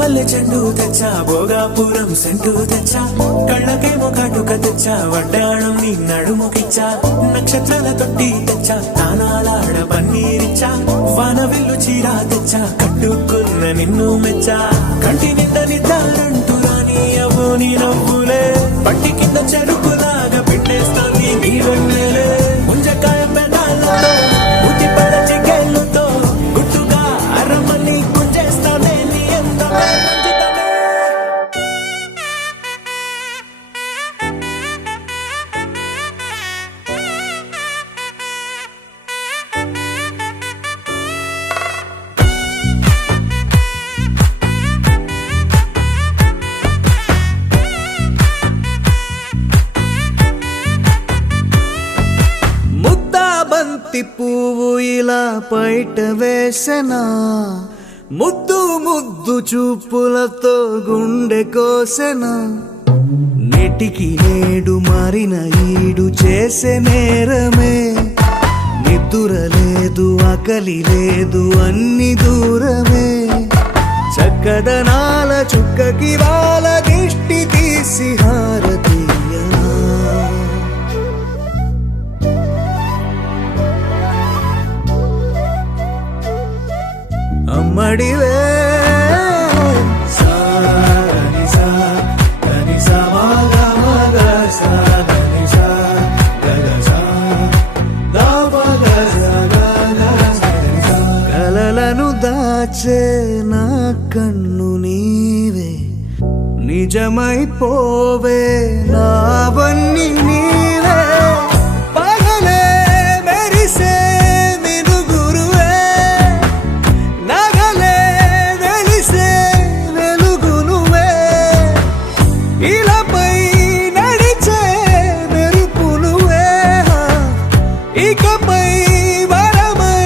మల్లె చెండు తెచ్చా భోగాపురం సెంటు తెచ్చా కళ్ళకేమో కాటుక తెచ్చా వడ్డాణం నీ నడుముకిచ్చా నక్షత్రాల తొట్టి తెచ్చా తానాలాడ పన్నీరిచ్చా వాన విల్లు చీరా తెచ్చా కట్టుకున్న నిన్ను మెచ్చా కంటి నిండా నిద్దారంటూ రాని అవ్వు నీ నవ్వులే పట్టి కింద చెరుకులాగా పిండేస్తాంది నీ వెన్నెలే ముంజకాయ పెదాలతో ఉతి పడచి గెల్లుతో గుట్టుగా అరమని గుంజేస్తానే నీ అందమే బంతి పువ్వు ఇలా బయట వేసెనా ముద్దు ముద్దు చూపులతో గుండె కోసెనా నెటికి నేడు మారిన ఈడు చేసే నేరమే నిద్ర లేదు ఆకలి లేదు అన్ని దూరమే చక్కదనాల చుక్కకి వాళ్ళ దిష్టి తీసి హారతీయనా అమ్మడివే కలలను దాచే నా కన్ను నీవే నిజమైపోవే నావన్నీ నీవే పగలే మెరిసే మినుగురువే నగలే వెలిసే వెలుగునువే ఇలాపై నడిచే మెరుపునువే ఇకపై వరమై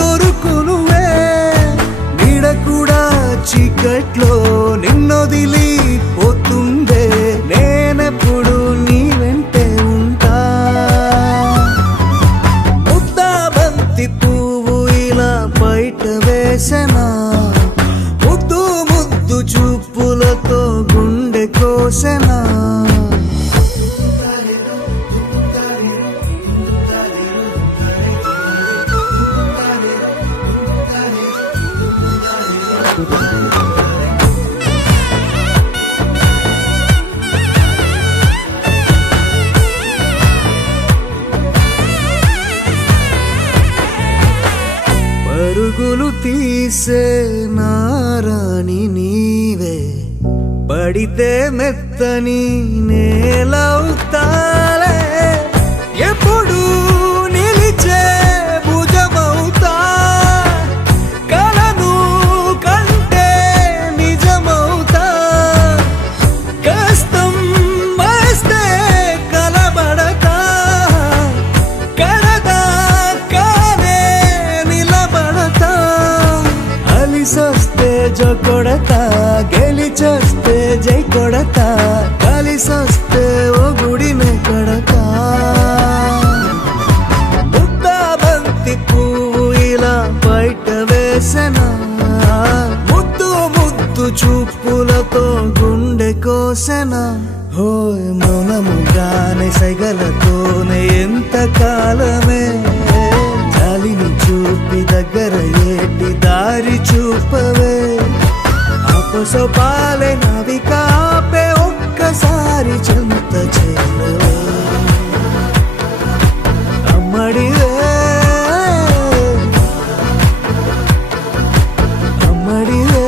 దొరుకునువే నీడ కూడా చీకట్లో నిన్నొదిలి పోతుందే నేనెప్పుడు నీ వెంటే ఉంటా ముద్దా బంతి పువ్వు ఇలా బయట వేసెనా ముద్దు ముద్దు చూపులతో గుండె కోసెనా పరుగులు తీసే నారాణి నీవే పడితే మెత్తని నేలవుతాలే ఎప్పుడు నిలిచే భుజమవుతా కలను కంటే నిజమవుతా కష్టం వస్తే కలబడతా కడదా కానే నిలబడతా అలిసొస్తే జో కొడతా గెలిచొస్తే జై కొడతా కలిసొస్తే ఓ గుడినే కడతా ముద్దా బంతి పువ్వు ఇలా బయట వేసెనా ముద్దు ముద్దు చూపులతో గుండె కోసెనా హోయ్ మౌనముగానే సైగలతోనే ఎంత కాలమే జాలిని చూపి దగ్గర ఏటి దారి చూపవే అపసోపాలే నావికాపే ఒక్కసారి చెంత చేరవే అమ్మడివే అమ్మడివే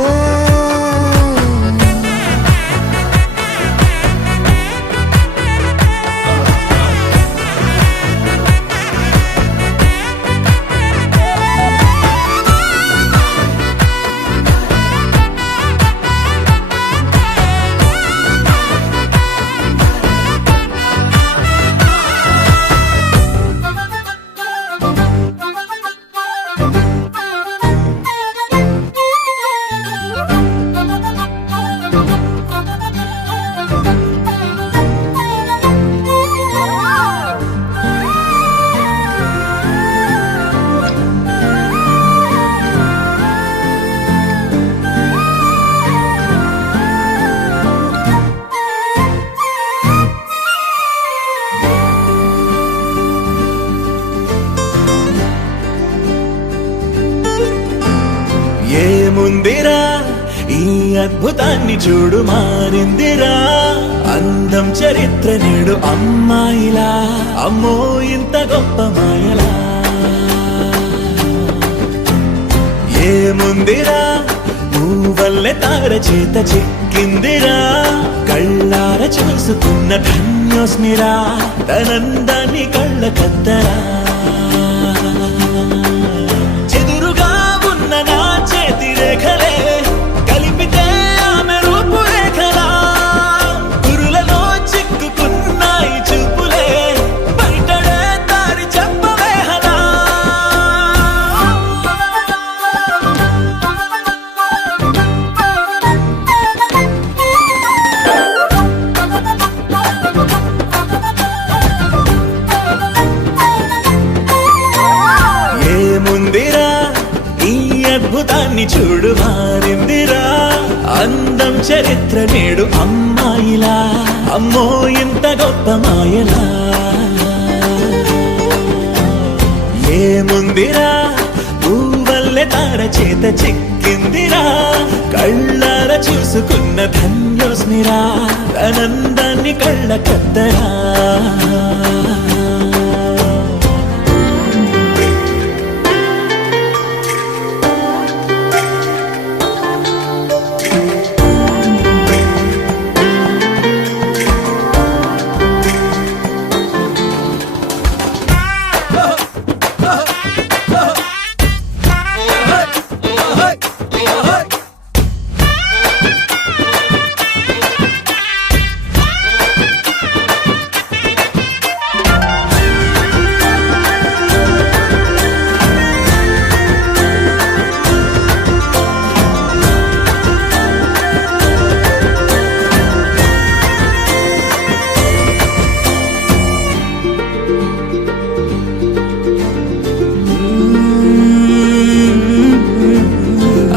ఏముందిరా ఈ అద్భుతాన్ని చూడు మారిందిరా అందం చరిత్ర నేడు అమ్మాయిలా అమ్మో ఇంత గొప్ప మాయలా ఏముందిరా నువ్వల్లే తార చేత చిక్కిందిరా కళ్ళార చూసుకున్న ధన్యోస్మిరా తనందాన్ని కళ్ళ కద్దరా చెదురుగా ఉన్న నా చేతి రేఖలే కలిపితే ఆమె రూపురేఖలా గురులలో చిక్కుకున్నాయి చూపులే బయటడే దారి చెప్పవేహలా ఏముందిరా ఈ అద్భుతాన్ని చూడు మారిందిరా అందం చరిత్ర నేడు అమ్మాయిలా అమ్మో ఇంత గొప్ప మాయలా ఏముందిరా పువ్వల్లె తార చేత చిక్కిందిరా కళ్ళార చూసుకున్న ధన్యోస్మిరా తనందాన్ని కళ్ళ కద్దరా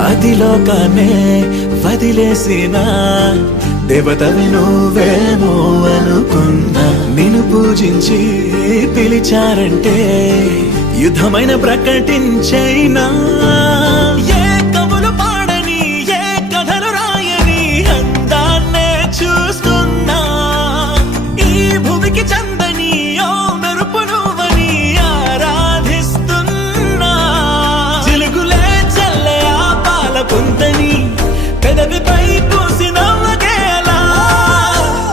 అదిలోకానే వదిలేసిన దేవతవి నువ్వేమో అనుకున్నా నిన్ను పూజించి పిలిచారంటే యుద్ధమైన ప్రకటించైనా ఏ కవులు పాడని ఏ కథలు రాయని అందాన్నే చూస్తున్నా ఈ భూమికి చందని ఓ మెరుపు నువ్వని ఆరాధిస్తున్నా చిలుకులే చల్లే ఆ పాల పుంతని పెదవిపై పూసి నవ్వకేలా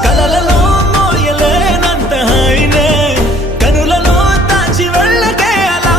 కలలలో మోయలేనంత హాయినే కనులలో దాచి వెళ్ళకేలా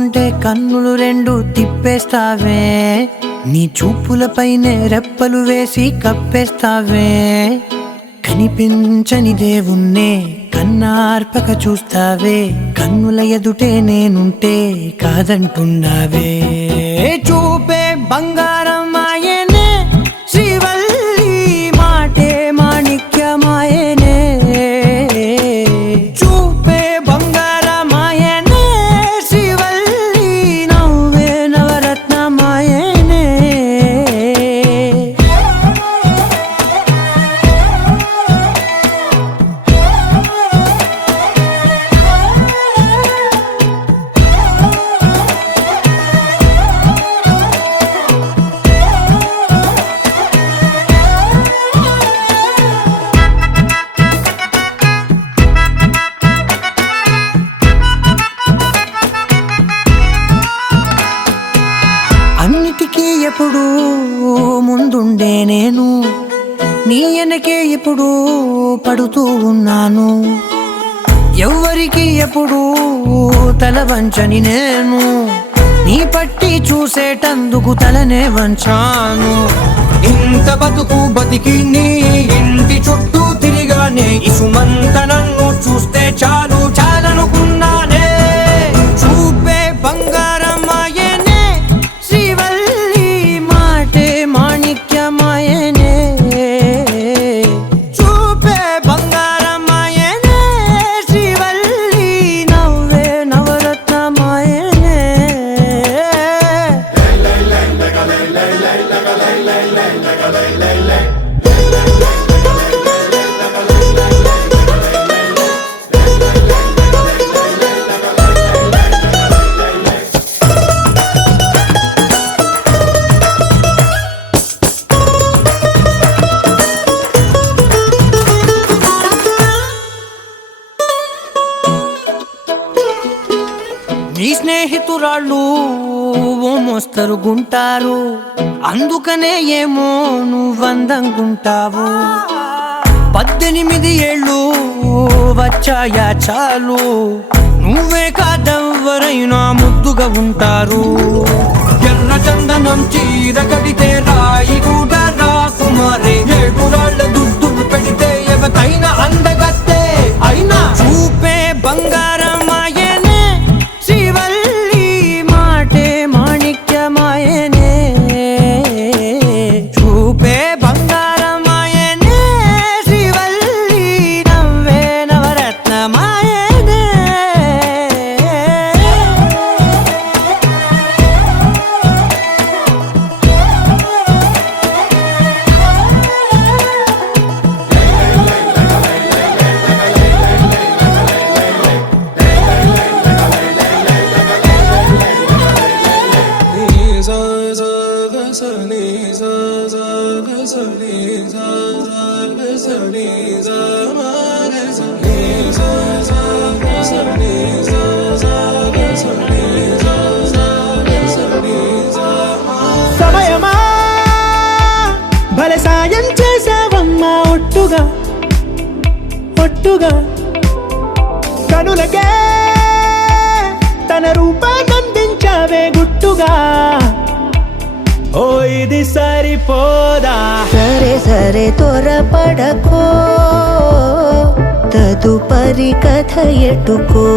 చూస్తుంటే కన్నులు రెండు తిప్పేస్తావే, నీ చూపులపైనే రెప్పలు వేసి కప్పేస్తావే. కనిపించని దేవుణ్ణే కన్నార్పక చూస్తావే, కన్నుల ఎదుటే నేనుంటే కాదంటున్నావే. చూపే బంగారం ఆయనే శ్రీవల్లి, మాటే మాణిక్యమాయనే. చూపే బంగారమాయనే శ్రీవల్లి, నవ్వే నవరత్నమాయనే. అన్నిటికీ ఎప్పుడు ముందుండే నేను, నీ వెనకే ఎప్పుడు పడుతూ ఉన్నాను. ఎవ్వరికి ఎప్పుడు తల వంచని నేను, నీ పట్టి చూసేటందుకు తలనే వంచాను. ఇంత బతుకు బతికి నీ ఇంటి చుట్టూ తిరిగానే, ఇసుమంత నన్ను చూస్తే చాలు చాలనుకున్నానే. చూపే బంగారమాయనే శ్రీవల్లి, మాటే మాణిక్యమాయనే. చూపే బంగారమాయనే శ్రీవల్లి, నవ్వే నవరత్నమాయనే. నీ స్నేహితురాళ్ళు ఓ మోస్తరు గుంటారు, అందుకనే ఏమో నువ్వందంగుంటావు. 18 ఏళ్ళు వచ్చాయా చాలు, నువ్వే కాదెవ్వరైనా ముద్దుగా ఉంటారు. ఎర్ర చందనం చీర కడితే రాయి కూడా రాకుమారే, 7 రాళ్ళ దుద్దులు పెడితే ఎవతైనా అందగత్తే అయినా. చూపే బంగారమాయనే శ్రీవల్లి, మాటే మాణిక్యమాయనే. చూపే బంగారమాయనే శ్రీవల్లి, నవ్వే నవరత్నమాయనే. సమయమా భలే సాయం చేసావమ్మా, ఒట్టుగా ఒట్టుగా కనులకే తన రూపాన్నందించావే గుట్టుగా. ఓ ఇది సరిపోదా, సరే సరే త్వరపడకో, తదుపరి కథ ఎటుకో,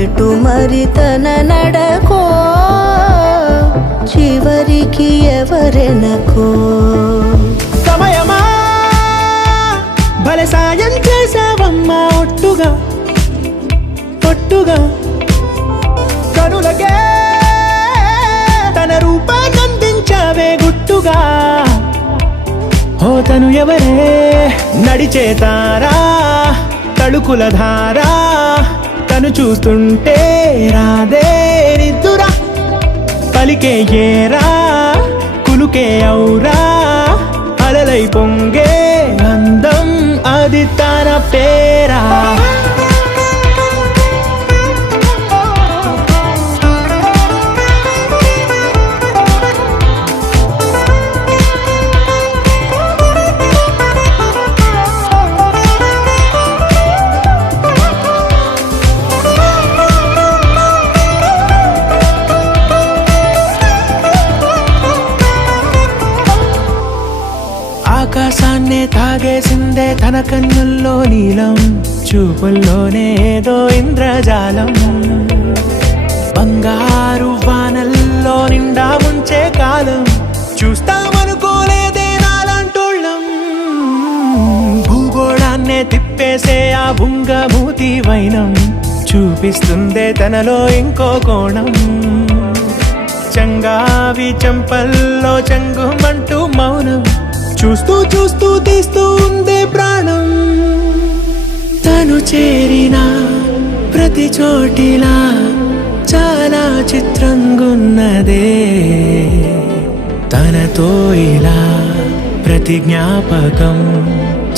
ఎటు మరి తన నడకో, చివరికి ఎవరెనకో. సమయమా భలే సాయం చేసావమ్మా, ఒట్టుగా ఒట్టుగా కనులకే తన రూపాన్నందించావే గుట్టుగా. ఓ తను ఎవరే నడిచే తారా, తడుకుల ధారా, తను చూస్తుంటే రాదే నిద్దురా. పలికే ఏరా కులుకే ఔరా, అలలై పొంగే అందం అది తన పేరా. ఆకాశాన్నే తాగేసిందే తన కన్నుల్లో నీలం, చూపుల్లోనే ఏదో ఇంద్రజాలం. బంగారు వానల్లో నిండా ముంచే కాలం, చూస్తామనుకోలేదే నాలాంటోళ్ళం. భూగోళాన్నే తిప్పేసే ఆ బుంగమూతి వైనం, చూపిస్తుందే తనలో ఇంకో కోణం. చంగావి చంపల్లో చంగుమంటూ మౌనం, చూస్తూ చూస్తూ తీస్తూ ఉందే ప్రాణం. తను చేరిన ప్రతి చోటిలా చాలా చిత్రంగున్నదే, తనతో ఇలా ప్రతి జ్ఞాపకం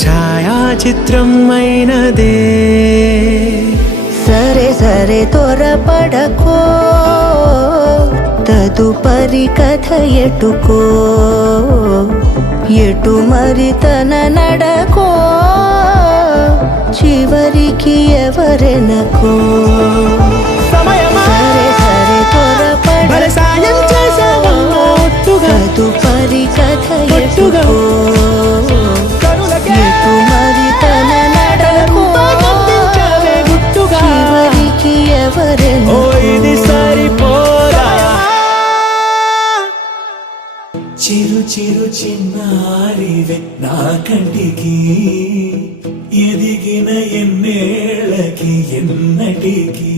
ఛాయాచిత్రం అయినదే. సరే సరే త్వరపడకో, తదుపరి కథ ఎటుకో, ఎటు మరి తన నడకో, చివరికి ఎవరెనకో. సరే సరే త్వరపడకో, తదుపరి కథ ఎటుకో, ఎటు మరి తన నడకో, చివరికి ఎవరెనకో. చిరు చిరు చిన్నారివే నా కంటికి, ఎదిగిన ఎన్నేళ్ళకి ఎన్నటికి.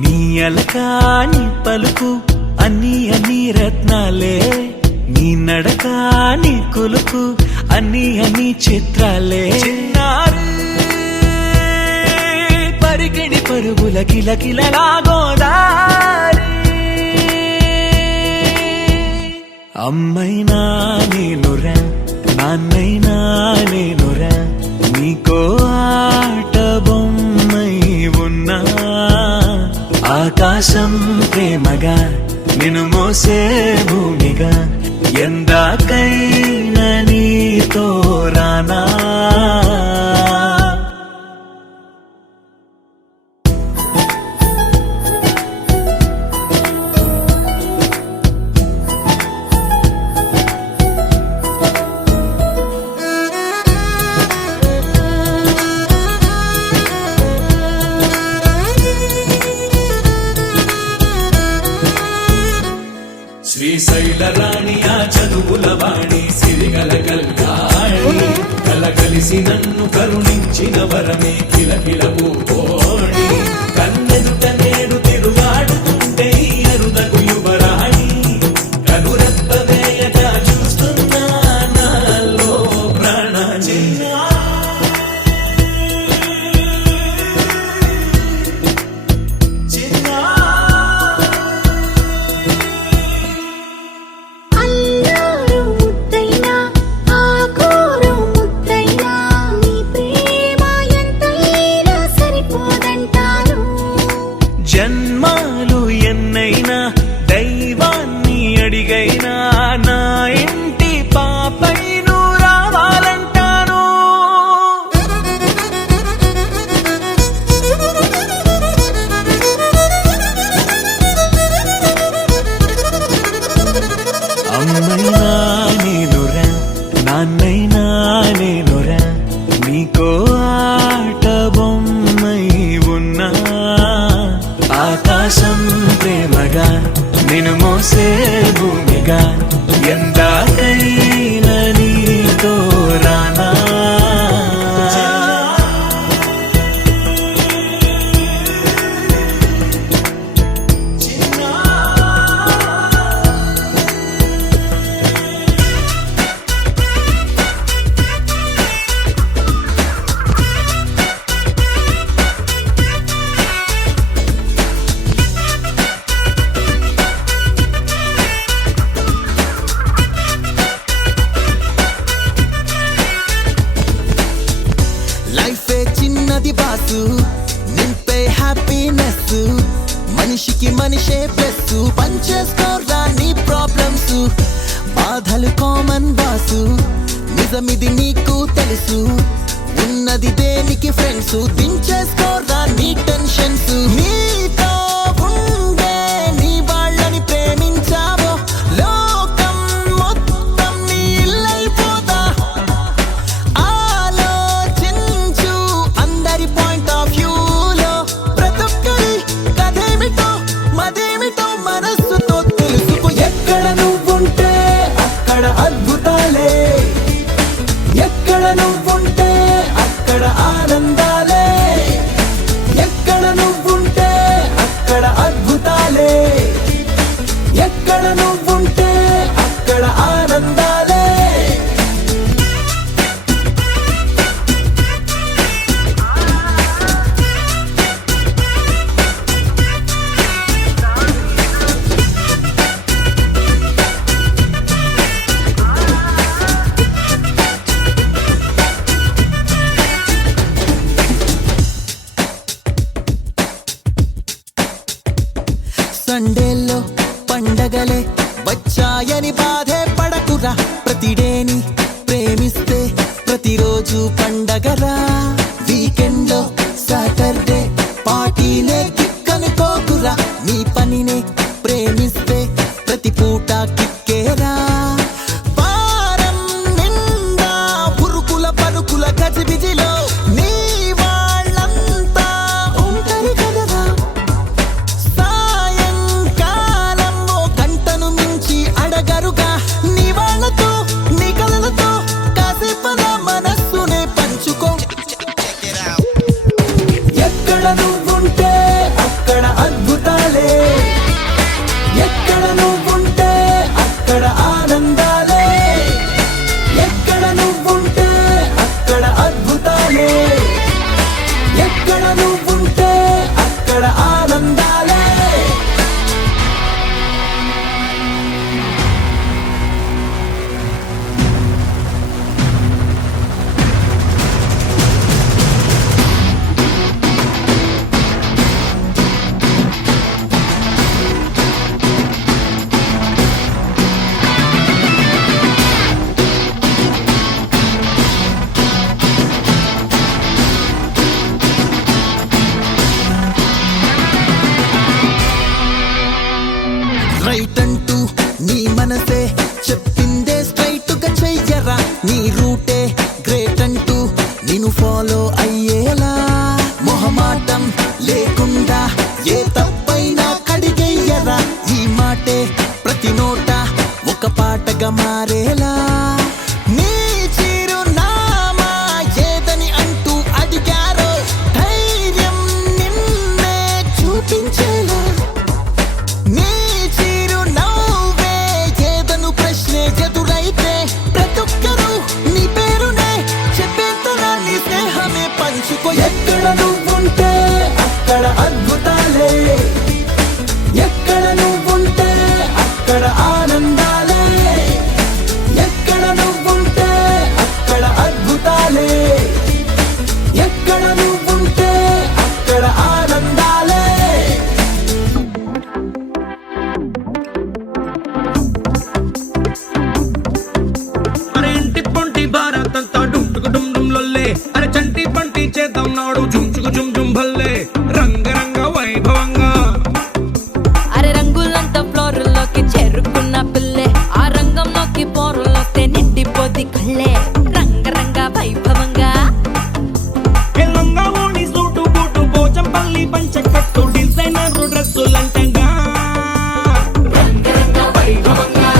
నీ పలుకు అన్ని అన్ని రత్నాలే, నీ నడక నీ కొలుకు అన్ని అన్ని చిత్రాలే. చిన్నారి పరికిణి పరుగుల కిలకిలలా గోదారి, అమ్మైనా నేనురా నాన్నైనా నేనురా, నీకో ఆట బొమ్మై ఉన్నా. ఆకాశం ప్రేమగా నిన్ను మోసే భూమిగా, ఎందాకైనా నీతో రానా. శ్రీశైల రాణి ఆ చదువుల వాణి, సిరిగల కల్యాణి, కలగలిసి నన్ను కరుణించిన వరమే కిలకిల పూకోణి. కన్నెదుట నేడు తిరుగాడుతుంటే అరుదకు యువరాణి, కనురెప్ప వేయగా చూస్తున్నా నాలో ప్రాణ. జన్మాలు ఎన్నైనా దైవాన్ని అడిగైనా, నా ఇంటి పాపై నువ్వు రావాలంటాను. అమ్మైనా నేనురా నాన్నైనా నేనురా, నీకో ఆట బొమ్మై ఉన్నా. ఆకాశం ప్రేమగా నిన్ను మోసే భూమిగా, ఎందాకైనా నీతో రానా. సండేల్లో పండగలే వచ్చాయని బాధే పడకురా, ప్రతిడేని ప్రేమిస్తే ప్రతిరోజు పండగరా. వీకెండ్ లో సాటర్డే పార్టీనే కిక్కనుకోకురా, నీ పనినే ప్రేమిస్తే ప్రతి పూట కిక్కేరా. వారం నిండా పురుకుల పరుకుల గజిబిజిలో నీ వాళ్ళంతా ఉంటారు కదరా. సాయంకాలం ఓ గంటను మించి అడగరుగా, నీ వాళ్ళతో నీ కలలతో కాసేపు నా మనస్సునే పంచుకో. ఎక్కడ నువ్వుంటే అక్కడ అద్భుతాలే, ఎక్కడ నువ్వుంటే అక్కడ ఆనందాలే, ఎక్కడ నువ్వుంటే అక్కడ అద్భుతాలే, ఎక్కడ నువ్వుంటే అక్కడ ఆనందాలే. రైట్ అంటూ నీ మనసే చెప్పిందే స్ట్రైట్ గా చెయ్యరా, నీ రూటే గ్రేట్ అంటూ నేను ఫాలో అయ్యేలా. మొహమాటం లేకుండా ఏ తప్పైనా కడిగెయ్యరా, ఈ మాటే ప్రతి నోట ఒక పాటగా మారేలా. నీ చిరునామా ఏదని అంటూ అడిగారో, ధైర్యం నిన్నే చూపించేలా. నీ చిరునవ్వే ఏదను ప్రశ్నే ఎదురైతే ప్రతొక్కరు నీ పేరునే చెప్పేతనా, నీ స్నేహమే పంచుకో. ఎక్కడ నువ్వుంటే అక్కడ అద్భుతాలే, ఎక్కడ నువ్వుంటే అక్కడ ఆనందాలే, ఎక్కడ నువ్వుంటే అక్కడ అద్భుతాలే, ఎక్కడ నువ్వుంటే అక్కడ ఆనందాలే. అరే ఇంటి పొంటి భారతంతా డుంటుకు డుమ్ డుమ్ లొల్లే, అరే చంటి పంటి చేద్దాం నాడు జుంచుకు జుమ్ జుమ్ భల్లే, రంగరంగ వైభవంగా. అరే రంగులంతా ఫ్లోర్లోకి చేరుకున్న పిల్లే, ఆ రంగంలోకి పోరులోకి నిండిపోది కళ్ళే, రంగరంగ వైభవంగా. ఎల్లంగా ఓణి సూటు బూటు పోచంపల్లి పంచకట్టు డిజైనర్ డ్రెస్సులంటంగా, రంగరంగ వైభవంగా.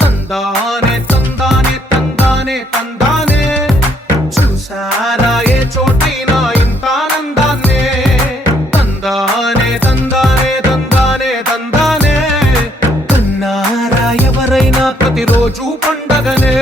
తందానే తందానే తందానే తందానే చూసారా ఏ చోటైనా ఇంత ఆనందాన్నే తందానే తందానే తందానే తందానే కన్నారా ఎవరైనా ప్రతిరోజు పండగనే